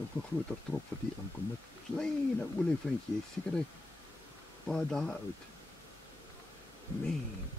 nog 'n groter trop wat hier aankom. 'n Klein olifantjie, seker 'n paar dae oud. Man,